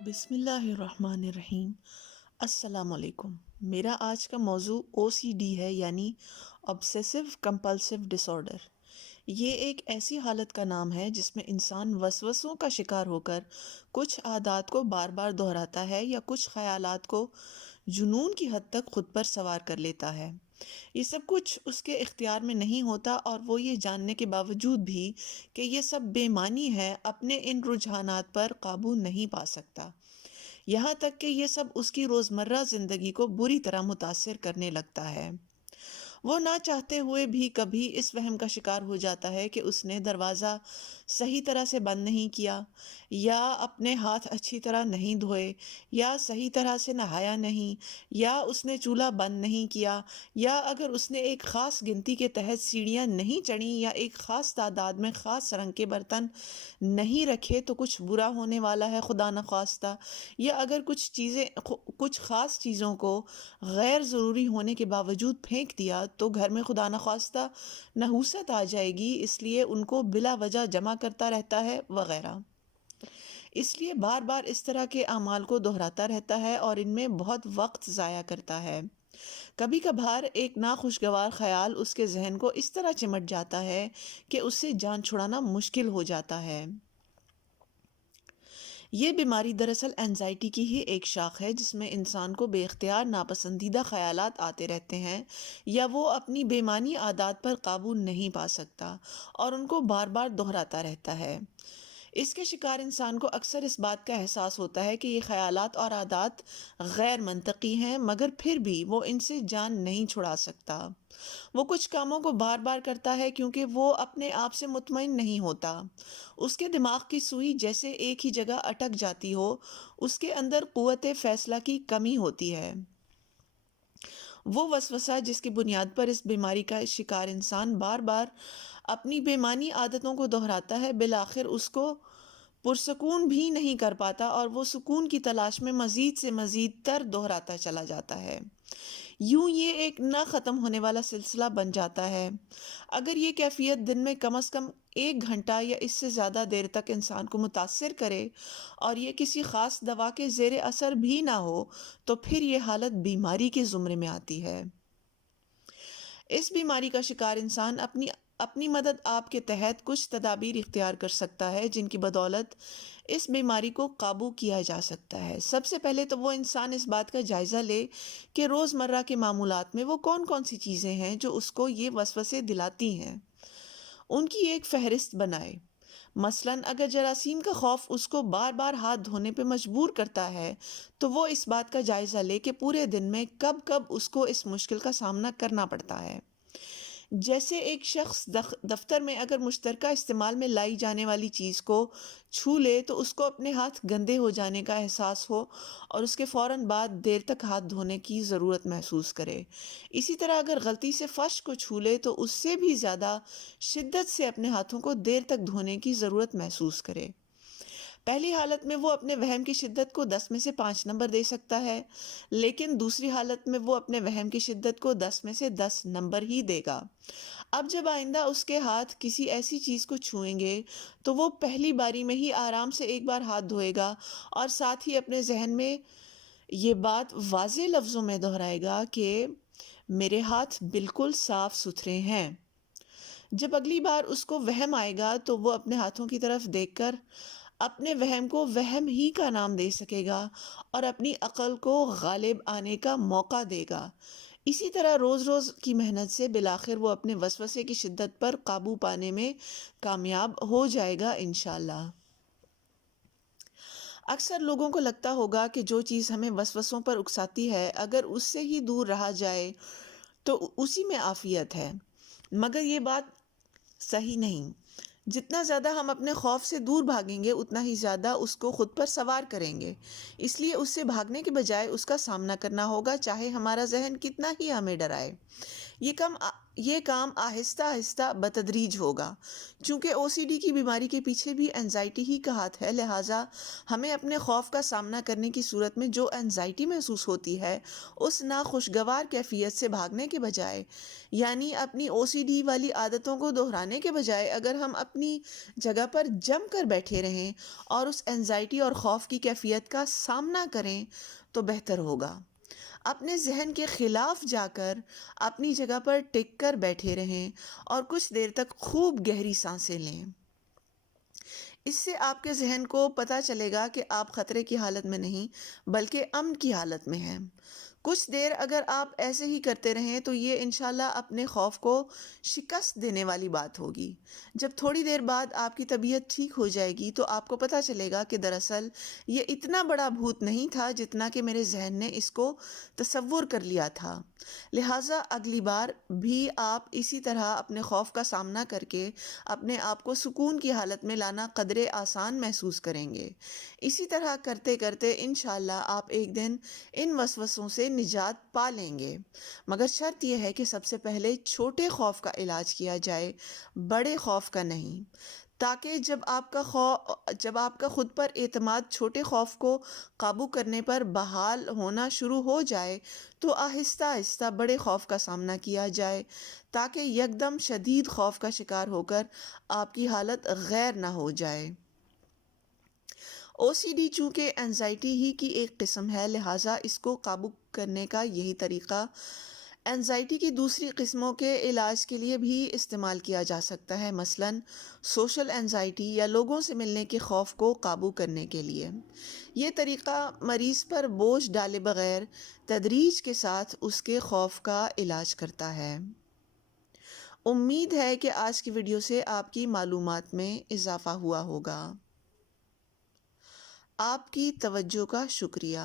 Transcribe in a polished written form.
بسم اللہ الرحمن الرحیم۔ السلام علیکم۔ میرا آج کا موضوع OCD ہے، یعنی obsessive compulsive disorder۔ یہ ایک ایسی حالت کا نام ہے جس میں انسان وسوسوں کا شکار ہو کر کچھ عادات کو بار بار دہراتا ہے یا کچھ خیالات کو جنون کی حد تک خود پر سوار کر لیتا ہے۔ یہ سب کچھ اس کے اختیار میں نہیں ہوتا، اور وہ یہ جاننے کے باوجود بھی کہ یہ سب بے معنی ہے، اپنے ان رجحانات پر قابو نہیں پا سکتا، یہاں تک کہ یہ سب اس کی روزمرہ زندگی کو بری طرح متاثر کرنے لگتا ہے۔ وہ نہ چاہتے ہوئے بھی کبھی اس وہم کا شکار ہو جاتا ہے کہ اس نے دروازہ صحیح طرح سے بند نہیں کیا، یا اپنے ہاتھ اچھی طرح نہیں دھوئے، یا صحیح طرح سے نہایا نہیں، یا اس نے چولہا بند نہیں کیا، یا اگر اس نے ایک خاص گنتی کے تحت سیڑھیاں نہیں چڑھیں یا ایک خاص تعداد میں خاص رنگ کے برتن نہیں رکھے تو کچھ برا ہونے والا ہے خدا نخواستہ، یا اگر کچھ خاص چیزوں کو غیر ضروری ہونے کے باوجود پھینک دیا تو گھر میں خدا نخواستہ نحوست آ جائے گی، اس لیے ان کو بلا وجہ جمع کرتا رہتا ہے وغیرہ۔ اس لیے بار بار اس طرح کے اعمال کو دہراتا رہتا ہے اور ان میں بہت وقت ضائع کرتا ہے۔ کبھی کبھار ایک ناخوشگوار خیال اس کے ذہن کو اس طرح چمٹ جاتا ہے کہ اس سے جان چھڑانا مشکل ہو جاتا ہے۔ یہ بیماری دراصل اینزائٹی کی ہی ایک شاخ ہے، جس میں انسان کو بے اختیار ناپسندیدہ خیالات آتے رہتے ہیں، یا وہ اپنی بے معنی عادات پر قابو نہیں پا سکتا اور ان کو بار بار دہراتا رہتا ہے۔ اس کے شکار انسان کو اکثر اس بات کا احساس ہوتا ہے کہ یہ خیالات اور عادات غیر منطقی ہیں، مگر پھر بھی وہ ان سے جان نہیں چھڑا سکتا۔ وہ کچھ کاموں کو بار بار کرتا ہے کیونکہ وہ اپنے آپ سے مطمئن نہیں ہوتا۔ اس کے دماغ کی سوئی جیسے ایک ہی جگہ اٹک جاتی ہو، اس کے اندر قوت فیصلہ کی کمی ہوتی ہے۔ وہ وسوسہ جس کی بنیاد پر اس بیماری کا شکار انسان بار بار اپنی بے معنی عادتوں کو دہراتا ہے، بالآخر اس کو پرسکون بھی نہیں کر پاتا اور وہ سکون کی تلاش میں مزید سے مزید تر دہراتا چلا جاتا ہے۔ یوں یہ ایک نہ ختم ہونے والا سلسلہ بن جاتا ہے۔ اگر یہ کیفیت دن میں کم از کم 1 گھنٹہ یا اس سے زیادہ دیر تک انسان کو متاثر کرے اور یہ کسی خاص دوا کے زیر اثر بھی نہ ہو تو پھر یہ حالت بیماری کے زمرے میں آتی ہے۔ اس بیماری کا شکار انسان اپنی مدد آپ کے تحت کچھ تدابیر اختیار کر سکتا ہے جن کی بدولت اس بیماری کو قابو کیا جا سکتا ہے۔ سب سے پہلے تو وہ انسان اس بات کا جائزہ لے کہ روزمرہ کے معمولات میں وہ کون کون سی چیزیں ہیں جو اس کو یہ وسوسے دلاتی ہیں۔ ان کی ایک فہرست بنائے۔ مثلاً اگر جراثیم کا خوف اس کو بار بار ہاتھ دھونے پہ مجبور کرتا ہے تو وہ اس بات کا جائزہ لے کہ پورے دن میں کب کب اس کو اس مشکل کا سامنا کرنا پڑتا ہے۔ جیسے ایک شخص دفتر میں اگر مشترکہ استعمال میں لائی جانے والی چیز کو چھو لے تو اس کو اپنے ہاتھ گندے ہو جانے کا احساس ہو اور اس کے فوراً بعد دیر تک ہاتھ دھونے کی ضرورت محسوس کرے۔ اسی طرح اگر غلطی سے فرش کو چھو لے تو اس سے بھی زیادہ شدت سے اپنے ہاتھوں کو دیر تک دھونے کی ضرورت محسوس کرے۔ پہلی حالت میں وہ اپنے وہم کی شدت کو 10 میں سے 5 نمبر دے سکتا ہے، لیکن دوسری حالت میں وہ اپنے وہم کی شدت کو 10 میں سے 10 نمبر ہی دے گا۔ اب جب آئندہ اس کے ہاتھ کسی ایسی چیز کو چھوئیں گے تو وہ پہلی باری میں ہی آرام سے ایک بار ہاتھ دھوئے گا اور ساتھ ہی اپنے ذہن میں یہ بات واضح لفظوں میں دہرائے گا کہ میرے ہاتھ بالکل صاف ستھرے ہیں۔ جب اگلی بار اس کو وہم آئے گا تو وہ اپنے ہاتھوں کی طرف دیکھ کر اپنے وہم کو وہم ہی کا نام دے سکے گا اور اپنی عقل کو غالب آنے کا موقع دے گا۔ اسی طرح روز روز کی محنت سے بالآخر وہ اپنے وسوسے کی شدت پر قابو پانے میں کامیاب ہو جائے گا انشاءاللہ۔ اکثر لوگوں کو لگتا ہوگا کہ جو چیز ہمیں وسوسوں پر اکساتی ہے اگر اس سے ہی دور رہا جائے تو اسی میں عافیت ہے، مگر یہ بات صحیح نہیں۔ جتنا زیادہ ہم اپنے خوف سے دور بھاگیں گے اتنا ہی زیادہ اس کو خود پر سوار کریں گے۔ اس لیے اس سے بھاگنے کے بجائے اس کا سامنا کرنا ہوگا، چاہے ہمارا ذہن کتنا ہی ہمیں ڈرائے۔ یہ کام آہستہ آہستہ بتدریج ہوگا۔ چونکہ او سی ڈی کی بیماری کے پیچھے بھی انزائٹی ہی کا ہاتھ ہے، لہٰذا ہمیں اپنے خوف کا سامنا کرنے کی صورت میں جو انزائٹی محسوس ہوتی ہے اس ناخوشگوار کیفیت سے بھاگنے کے بجائے، یعنی اپنی او سی ڈی والی عادتوں کو دہرانے کے بجائے، اگر ہم اپنی جگہ پر جم کر بیٹھے رہیں اور اس انزائٹی اور خوف کی کیفیت کا سامنا کریں تو بہتر ہوگا۔ اپنے ذہن کے خلاف جا کر اپنی جگہ پر ٹک کر بیٹھے رہیں اور کچھ دیر تک خوب گہری سانسیں لیں۔ اس سے آپ کے ذہن کو پتہ چلے گا کہ آپ خطرے کی حالت میں نہیں بلکہ امن کی حالت میں ہیں۔ کچھ دیر اگر آپ ایسے ہی کرتے رہیں تو یہ انشاءاللہ اپنے خوف کو شکست دینے والی بات ہوگی۔ جب تھوڑی دیر بعد آپ کی طبیعت ٹھیک ہو جائے گی تو آپ کو پتہ چلے گا کہ دراصل یہ اتنا بڑا بھوت نہیں تھا جتنا کہ میرے ذہن نے اس کو تصور کر لیا تھا۔ لہٰذا اگلی بار بھی آپ اسی طرح اپنے خوف کا سامنا کر کے اپنے آپ کو سکون کی حالت میں لانا قدرے آسان محسوس کریں گے۔ اسی طرح کرتے کرتے انشاءاللہ آپ ایک دن ان وسوسوں سے نجات پا لیں گے، مگر شرط یہ ہے کہ سب سے پہلے چھوٹے خوف کا علاج کیا جائے، بڑے خوف کا نہیں، تاکہ جب آپ کا خود پر اعتماد چھوٹے خوف کو قابو کرنے پر بحال ہونا شروع ہو جائے تو آہستہ آہستہ بڑے خوف کا سامنا کیا جائے، تاکہ یکدم شدید خوف کا شکار ہو کر آپ کی حالت غیر نہ ہو جائے۔ او سی ڈی چونکہ انزائٹی ہی کی ایک قسم ہے، لہٰذا اس کو قابو کرنے کا یہی طریقہ انزائٹی کی دوسری قسموں کے علاج کے لیے بھی استعمال کیا جا سکتا ہے، مثلاً سوشل انزائٹی یا لوگوں سے ملنے کے خوف کو قابو کرنے کے لیے۔ یہ طریقہ مریض پر بوجھ ڈالے بغیر تدریج کے ساتھ اس کے خوف کا علاج کرتا ہے۔ امید ہے کہ آج کی ویڈیو سے آپ کی معلومات میں اضافہ ہوا ہوگا۔ آپ کی توجہ کا شکریہ۔